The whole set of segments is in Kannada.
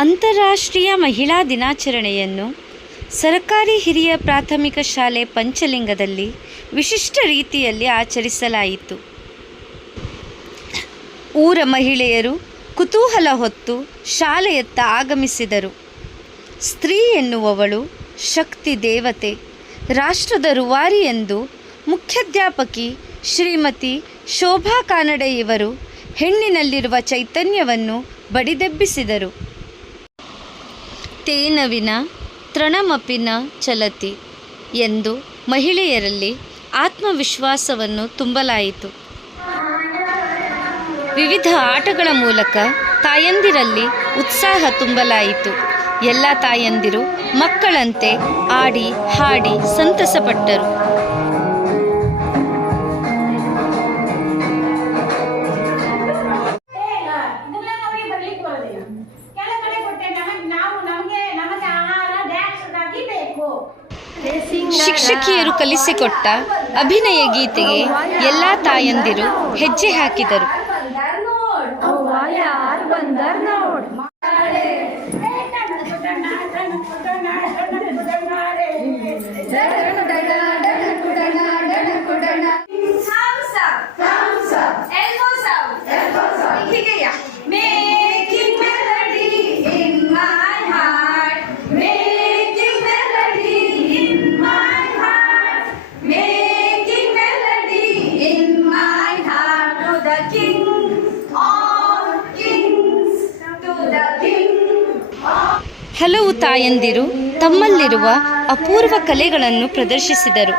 ಅಂತಾರಾಷ್ಟ್ರೀಯ ಮಹಿಳಾ ದಿನಾಚರಣೆಯನ್ನು ಸರಕಾರಿ ಹಿರಿಯ ಪ್ರಾಥಮಿಕ ಶಾಲೆ ಪಂಚಲಿಂಗದಲ್ಲಿ ವಿಶಿಷ್ಟ ರೀತಿಯಲ್ಲಿ ಆಚರಿಸಲಾಯಿತು. ಊರ ಮಹಿಳೆಯರು ಕುತೂಹಲ ಹೊತ್ತು ಶಾಲೆಯತ್ತ ಆಗಮಿಸಿದರು. ಸ್ತ್ರೀ ಎನ್ನುವವಳು ಶಕ್ತಿ ದೇವತೆ, ರಾಷ್ಟ್ರದ ರೂವಾರಿ ಎಂದು ಮುಖ್ಯಾಧ್ಯಾಪಕಿ ಶ್ರೀಮತಿ ಶೋಭಾ ಕಾನಡೆ ಇವರು ಹೆಣ್ಣಿನಲ್ಲಿರುವ ಚೈತನ್ಯವನ್ನು ಬಡಿದೆಬ್ಬಿಸಿದರು. ತೇನವಿನ ತೃಣಮಪಿನ ಚಲತಿ ಎಂದು ಮಹಿಳೆಯರಲ್ಲಿ ಆತ್ಮವಿಶ್ವಾಸವನ್ನು ತುಂಬಲಾಯಿತು. ವಿವಿಧ ಆಟಗಳ ಮೂಲಕ ತಾಯಂದಿರಲ್ಲಿ ಉತ್ಸಾಹ ತುಂಬಲಾಯಿತು. ಎಲ್ಲ ತಾಯಂದಿರು ಮಕ್ಕಳಂತೆ ಆಡಿ ಹಾಡಿ ಸಂತಸಪಟ್ಟರು. ಶಿಕ್ಷಕಿಯರು ಕಲಿಸಿಕೊಟ್ಟ ಅಭಿನಯ ಗೀತೆಗೆ ಎಲ್ಲ ತಾಯಂದಿರು ಹೆಜ್ಜೆ ಹಾಕಿದರು. ಹಲವು ತಾಯಂದಿರು ತಮ್ಮಲ್ಲಿರುವ ಅಪೂರ್ವ ಕಲೆಗಳನ್ನು ಪ್ರದರ್ಶಿಸಿದರು.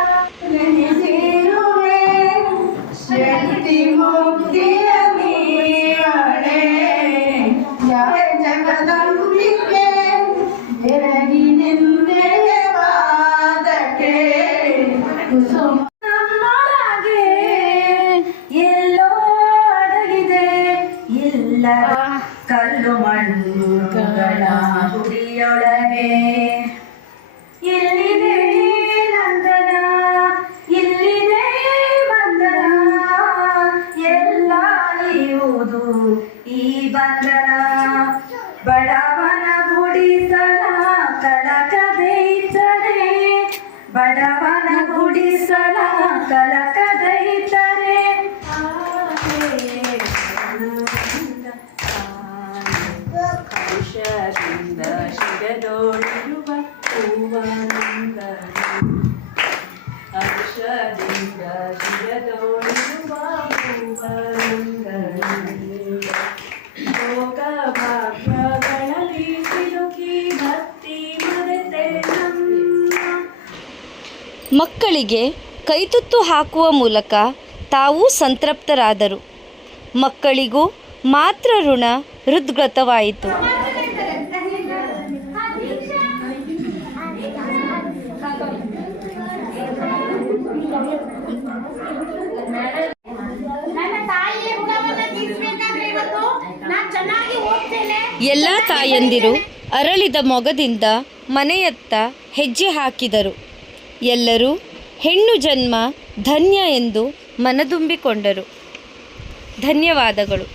ಕಲ್ಲು ಮಣ್ಣುಗಳ ಗುಡಿಯೊಳಗೆ ಎಲ್ಲಿದೆ ನಂದನ, ಇಲ್ಲಿದೆ ಬಂಧನ, ಎಲ್ಲ ಇರುವುದು ಈ ಬಂಧನ. ಬಡವನ ಗುಡಿಸಲ ಕಲಕದೆ ಇದ್ದರೆ, ಬಡವನ ಗುಡಿಸಲ ಕಲಕದೆ ಇದ್ದರೆ, ಹರ್ಷದಿಂದ ಶಿರದೋಡಿರುವ ಹೂವನಂದ, ಹರ್ಷದಿಂದ ಶಿರದೋಡಿರುವ ಹೂವನಂದ, ಭೋಗ ಭಾಗ್ಯಗಳಲ್ಲಿ ಸಿಲುಕಿ ಭಕ್ತಿ ಮರೆತೆ ನಮ್ಮ. ಮಕ್ಕಳಿಗೆ ಕೈತುತ್ತು ಹಾಕುವ ಮೂಲಕ ತಾವೂ ಸಂತೃಪ್ತರಾದರು. ಮಕ್ಕಳಿಗೂ ಮಾತೃ ಋಣ ಹೃದ್ಗತವಾಯಿತು. ಎಲ್ಲ ತಾಯಂದಿರು ಅರಳಿದ ಮೊಗದಿಂದ ಮನೆಯತ್ತ ಹೆಜ್ಜೆ ಹಾಕಿದರು. ಎಲ್ಲರೂ ಹೆಣ್ಣು ಜನ್ಮ ಧನ್ಯ ಎಂದು ಮನದುಂಬಿಕೊಂಡರು. ಧನ್ಯವಾದಗಳು.